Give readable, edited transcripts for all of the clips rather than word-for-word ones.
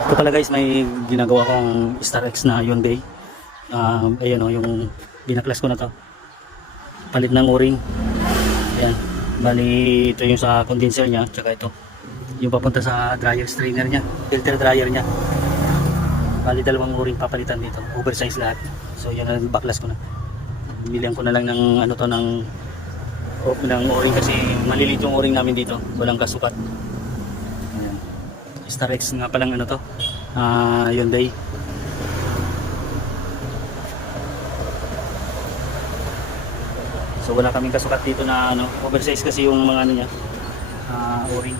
Ito pala guys, may ginagawa kong Star X na Hyundai. Ayan o, yung binaklas ko na to. Palit ng o-ring. Ayan. Bali, ito yung sa condenser niya, tsaka ito. Yung papunta sa dryer strainer niya, filter dryer niya. Bali, dalawang o-ring papalitan dito. Oversize lahat. So, yan na, baklas ko na. Bilihan ko na lang ng ano to, ng o-ring kasi maliliit yung o-ring namin dito. Walang kasukat. Ayan. Star X nga palang ano to, Hyundai. So wala kaming kasukat dito na ano, oversize kasi yung mga ano niya, o-ring.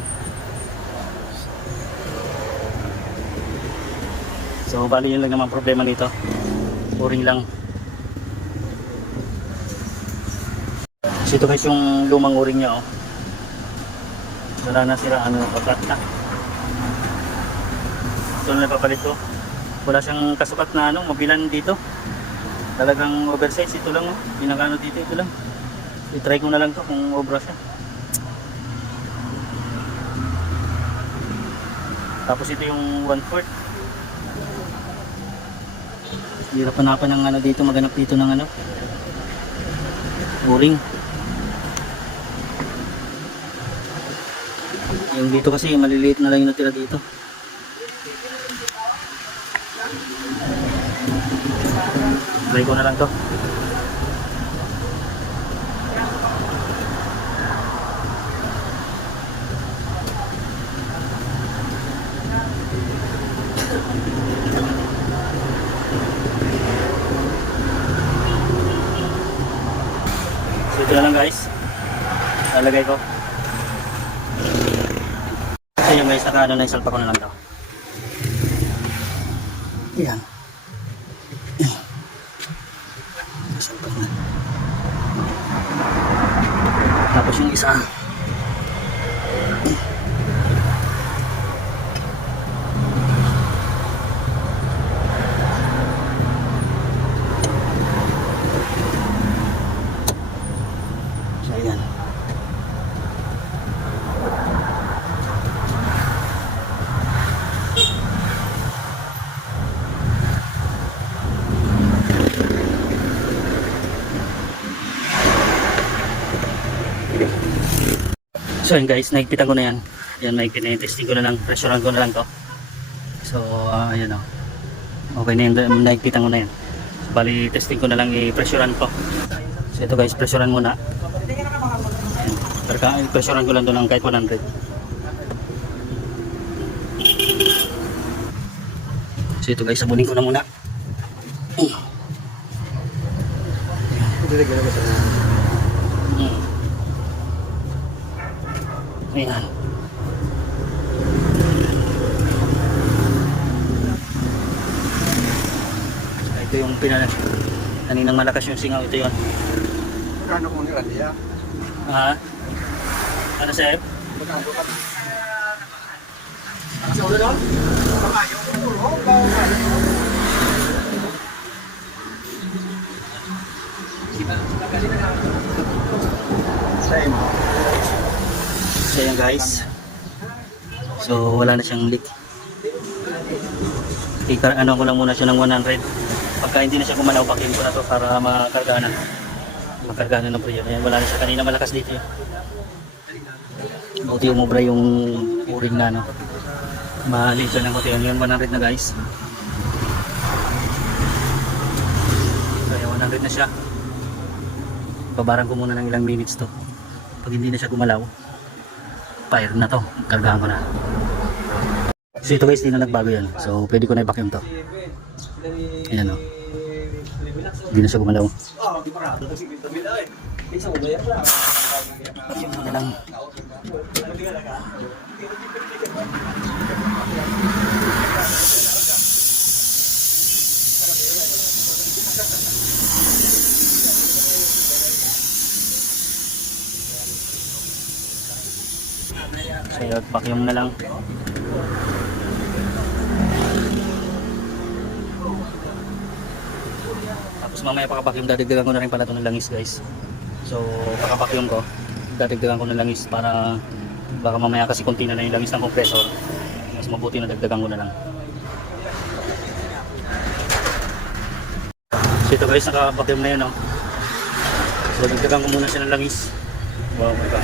So bali yun lang naman problema nito, o-ring lang. So ito guys yung lumang o-ring niya oh. Wala na sila, ano, patat na. So napapalit ko. Wala siyang kasukat na ano, mabilan dito. Talagang oversize, ito lang oh. Pinakano dito, ito lang. I-try ko na lang to kung obra siya. Tapos ito yung 1/4. Hirap-hanapan ng ano dito, maganap dito ng ano, o-ring. Yung dito kasi maliliit na lang yung natira dito. Try ko na lang to. So ito na lang guys, lalagay ko. So yun guys, naka ano na, isalpa ko na lang to. Yan. Isalpa ko na. Tapos yung isa, so yan. So yun guys, naigpitan ko na yan. Yan, naigpit na yung testing ko na lang. Pressurean ko na lang to. So, ayan o. Okay na yung naigpitan ko na yan. So, bali, testing ko na lang i-pressurean ko. So ito guys, pressurean muna. Ayan. Pressurean ko lang to ng kahit 100. So ito guys, sabunin ko na muna. Ayan. Ito yung kaninang malakas yung singaw. Ito yun. Magkano kung nila niya? Ha? Ano sir? Magkano ka? Sa ulo doon? Pakayo. Same. So yan guys. So wala na siyang leak. Ano ko lang muna siya ng 100. Pagka hindi na siya gumalaw, pakin ko na to para makarga na. Makarga na ng priyo. Ayan, wala na siya. Kanina malakas dito yun. Buti umubra yung o-ring na no. Maliit lang ko yun. 100 na guys. Kaya 100 na siya. Babarang ko muna ng ilang minutes to. Pag hindi na siya gumalaw, fire na to, kargahan ko na. So ito guys, di na nagbago yan. So pwede ko na i-vacuum to. Ayan o. Hindi na siya gumalaw. Vacuum ko na lang. So vacuum na lang. Tapos mamaya pagka-vacuum, dadagdagan ko na rin pala ito ng langis guys. So pagka-vacuum ko, dadagdagan ko ng langis para baka mamaya kasi konti na lang yung langis ng compressor. Mas mabuti na dagdagan ko na lang. So ito guys, naka-vacuum na yun, no? So nagdagang ko muna siya ng langis. Wow, my God.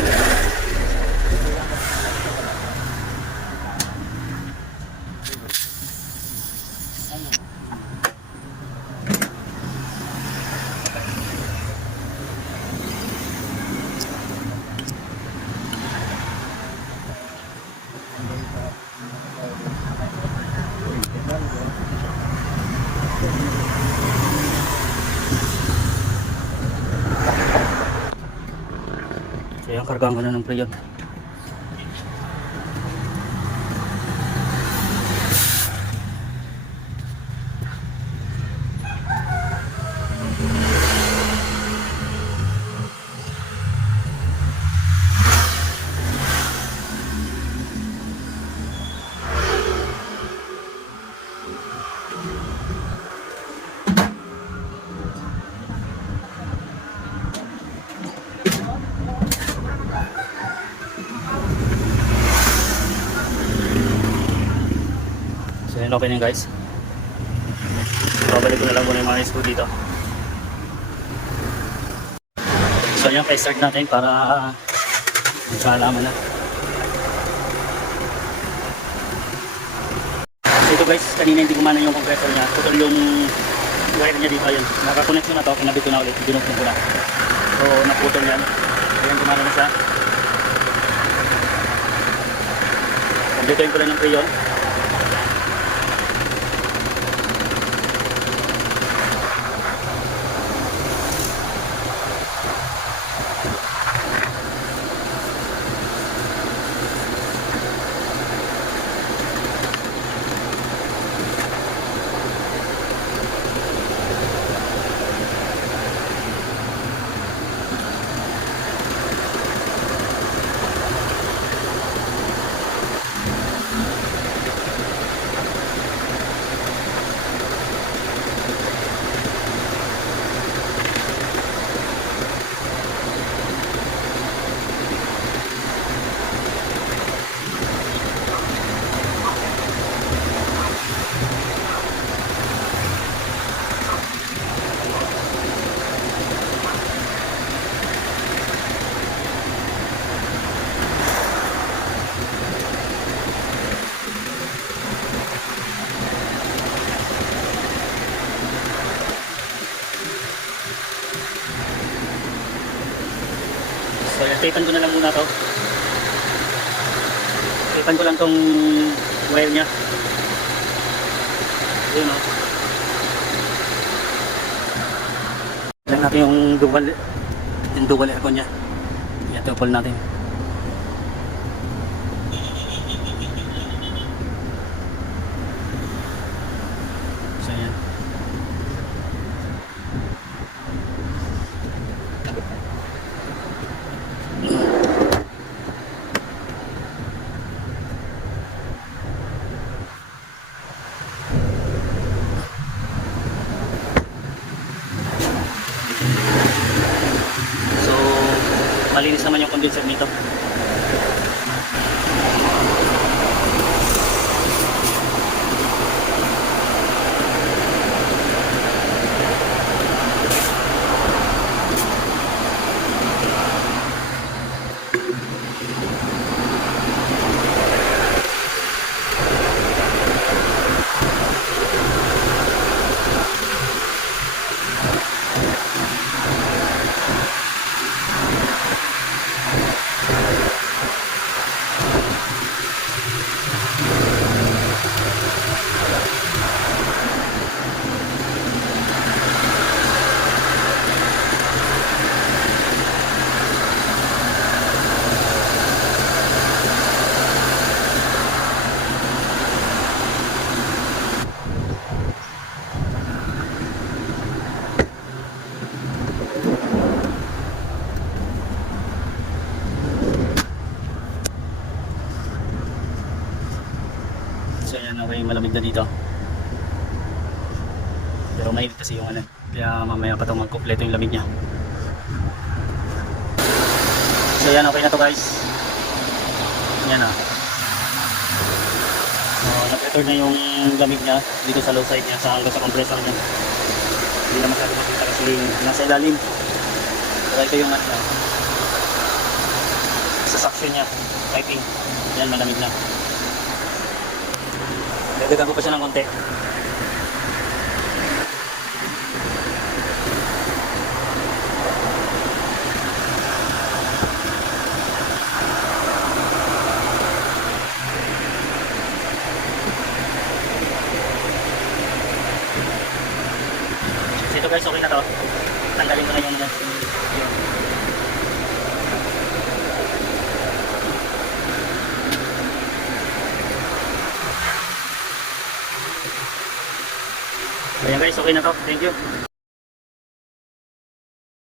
So yan, kargaan ko na ng preyon. So yun, okay na yun guys. Babalik ko na lang muna yung mga screw dito. So yan, pa-start natin para magkalaman na. So ito guys, kanina hindi gumana yung compressor niya. Putol yung wire niya dito. Ayun, nakakonect ko na to, kinabit ko na ulit, binuksan ko na. So naputol yan. Ayan, gumana na siya. Kompletuhin ko lang ng preyon. So yan, tapean ko na lang muna to. Tapean ko lang tong wire nya. Yun o. Lang natin yung dual aircon nya. Yan, tuple natin. So yan. Malinis naman yung condenser nito. So yan, okay, malamig na dito. Pero mainit kasi yung ano, kaya mamaya pa itong magkumpleto yung lamig niya. So yan, okay na to guys. Yan na. So nag-return na yung lamig niya dito sa low side niya hanggang sa compressor niya. Hindi na masyado makita kasi nasa ilalim. Saka ito yung ano niya. Sa suction niya. Piping. Yan, malamig na. Dagdagan ko pa siya ng konti. So ito guys, okay na to. Tanggalin ko na yung yun. Ayan guys, okay na to. Thank you.